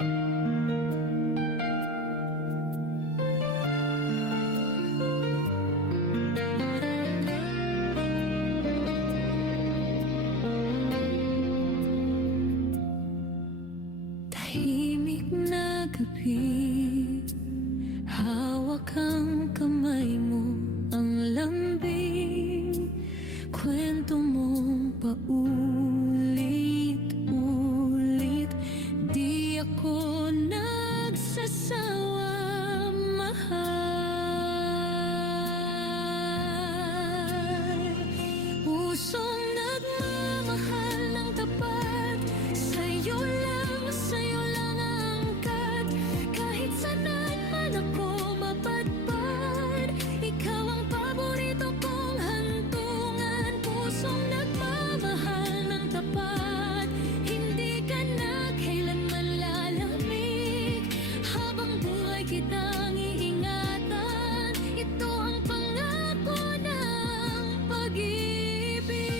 Tahimik na gabi, hawak ang kamay mo, ang lambing kwento mong paulit-ulit. Di ako nagsasawa mahal, pusong nagmamahal ng tapat. Sa'yo lang angkat, kahit saan man ako mapadpad. Ikaw ang paborito kong hantungan, pusong nagmamahal ng tapat. Hindi ka na kailanman lalamig, habang buhay kitang iingatan. Ito ang pangako ng pag-ibig.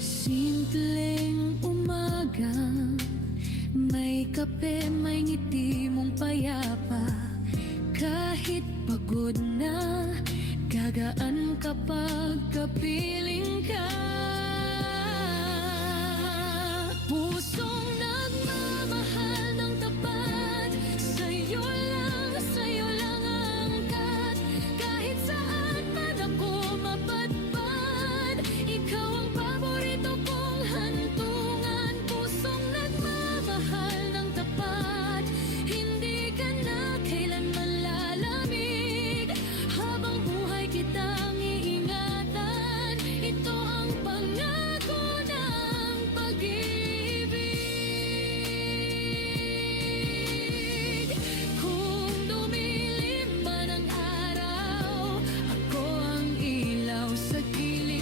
Simpleng umaga, may kape, may ngiti mong payapa. Kahit pagod na, gagaan kapag kapiling ka. Pusong nagmamahal ng tapat, sa'yo lang angkat. Kahit saan man ako mapadpad, ikaw ang paborito kong hantungan. Pusong nagmamahal ng tapat, hindi ka na kailanman lalamig, habang buhay kitang iingatan. Ito ang pangako ng pag-ibig. Kung dumilim man ang araw, ako ang ilaw sa gilid.